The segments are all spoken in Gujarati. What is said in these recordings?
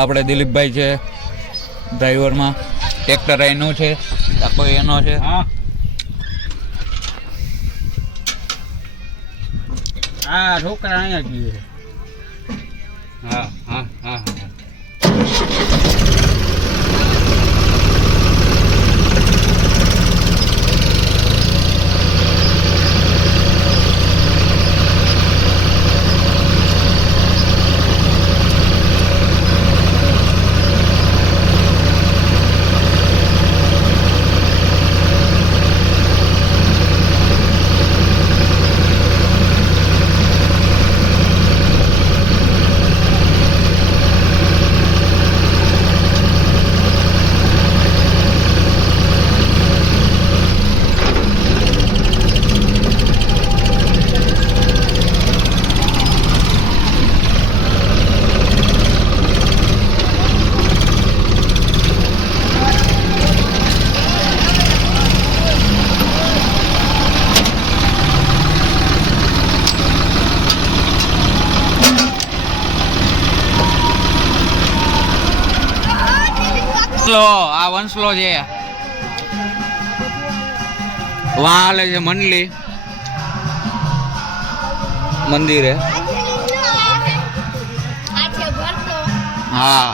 આપણે દિલીપભાઈ છે ડ્રાઈવરમાં, ટ્રેક્ટર એનું છે, આખો એનો છે. હા છોકરા અહીંયા જઈએ. હા હા હા હા. આ વંશલો છે, વહાં હાલે છે મંડલી મંદિરે. હા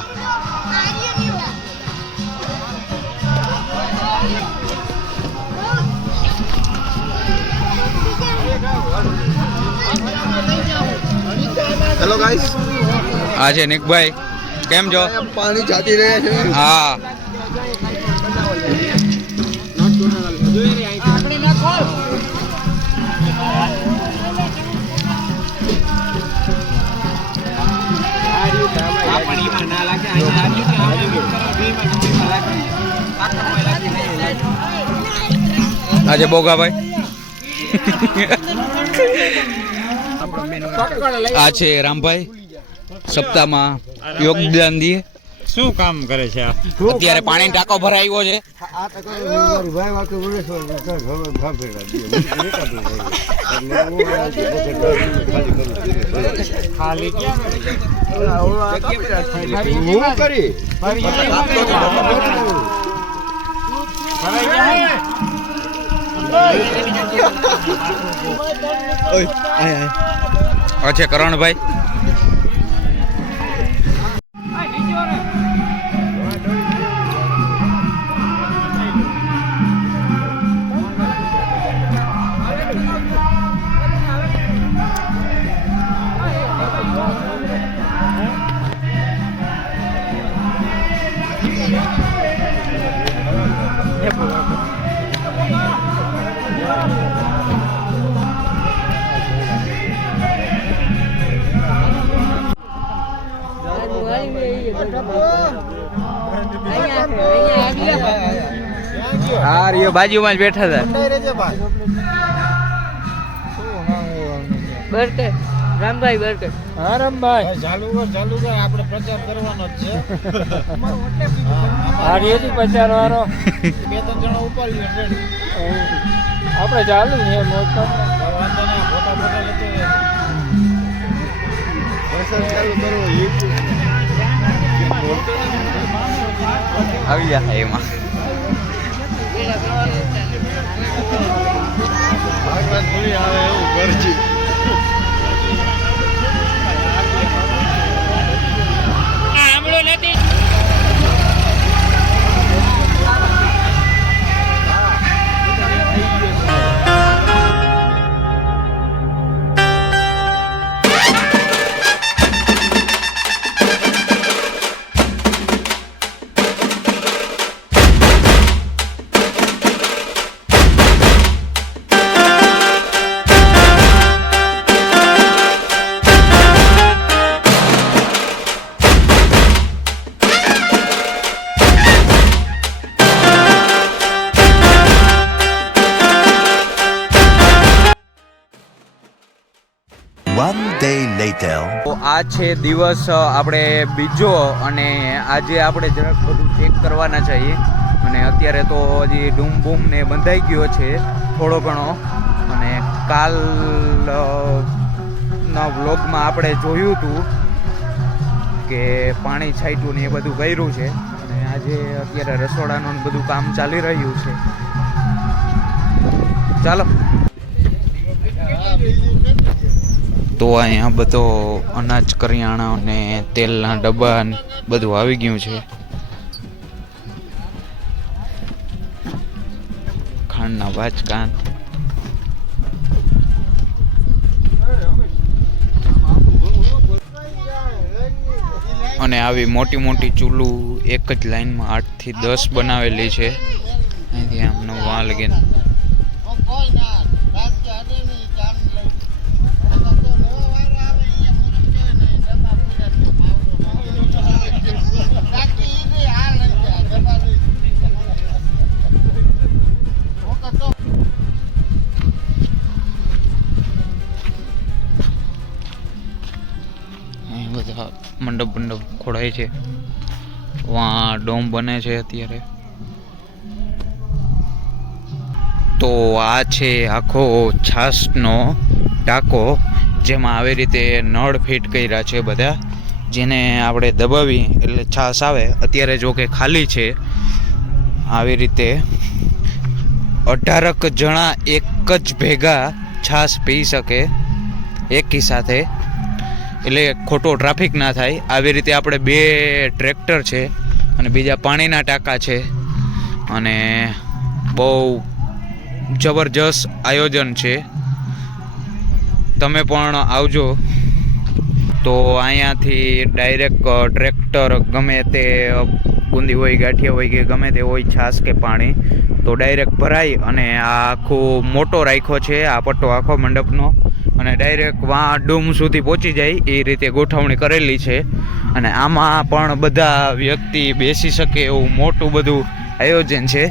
હેલો ગાઈસ, આ છે નિકભાઈ. કેમ છો? પાણી જાતી રહ્યા છે. હા આજે બોગાભાઈ. આ છે રામભાઈ, સપ્તાહમાં યોગદાન દે. શું કામ કરે છે? અત્યારે પાણી ટાંકો ભરાયો છે. અચ્છા કરણભાઈ. હા રિયો બાજુમાં જ બેઠા હતા. બરકે રામભાઈ બરકે. હા રામભાઈ ચાલુ કર આપણે પ્રચાર કરવાનો જ છે. આ રીતિ પ્રચાર વાળો 2-3 જણા ઉપાડી આપણે ચાલુ છે મોજ પર. વાંધો નહીં, ફોટા લેતો ચાલુ કરો. આવી જાય એમાં. આવે એવું કરજી. One day later. તો આ છે દિવસ આપણે બીજો, અને આજે આપણે જરાક બધું ચેક કરવાના છીએ. અને અત્યારે તો હજી ડૂમ બૂમ ને બંધાઈ ગયો છે થોડો ઘણો. અને કાલના વ્લોગમાં આપણે જોયું હતું કે પાણી છાંટ્યું ને એ બધું કર્યું છે. અને આજે અત્યારે રસોડાનું ને બધું કામ ચાલી રહ્યું છે. ચાલો તો અહીંયા બધો અનાજ કરિયાણા અને તેલના ડબ્બા ને બધું આવી ગયું છે. ખાંડના બાચકા અને આવી મોટી મોટી ચૂલું એક જ લાઈનમાં 8 થી 10 બનાવેલી છે. અહીંથી આમ નવા લગીને બધા મંડપ ખોડાય છે. વहाँ ડોમ બને છે અત્યારે. તો આ છે આખો છાસનો ટાંકો, જેમાં આવી રીતે નળ ફિટ કર્યા છે બધા, જેને આપણે દબાવી એટલે છાસ આવે. અત્યારે જો કે ખાલી છે. આવી રીતે 18 જણા એક જ ભેગા છાસ પી શકે એકી સાથે, એટલે ખોટો ટ્રાફિક ના થાય. આવી રીતે આપણે 2 ટ્રેક્ટર છે અને બીજા પાણીના ટાંકા છે અને બહુ જબરજસ્ત આયોજન છે. તમે પણ આવજો. તો અહીંયાથી ડાયરેક્ટ ટ્રેક્ટર ગમે તે બુંદી હોય, ગાંઠિયા હોય કે ગમે તે હોય, છાશ કે પાણી, તો ડાયરેક્ટ ભરાય. અને આ આખું મોટો રાખ્યો છે આ પટ્ટો આખો મંડપનો, અને ડાયરેક્ટ વાં ડૂમ સુધી પહોંચી જાય એ રીતે ગોઠવણી કરેલી છે. અને આમાં પણ બધા વ્યક્તિ બેસી શકે એવું મોટું બધું આયોજન છે.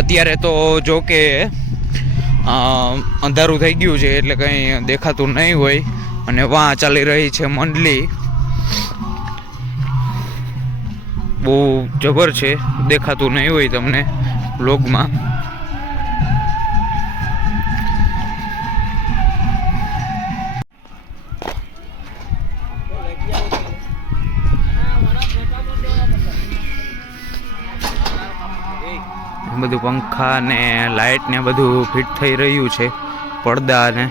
અત્યારે તો જો કે અંધારું થઈ ગયું છે એટલે કંઈ દેખાતું નહીં હોય. અને વાં ચાલી રહી છે મંડલી, બહુ જબર છે, દેખાતું નહીં હોય તમને વ્લોગમાં. બધું પંખા ને લાઇટ ને બધું ફિટ થઈ રહ્યું છે, પડદા ને.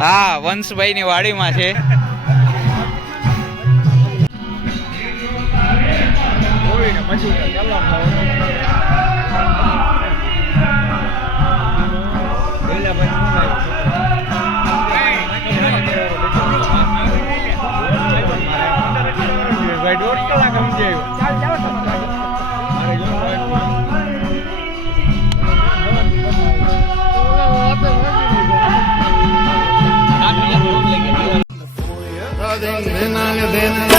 હા, વંશભાઈ ની વાડીમાં છે. દેના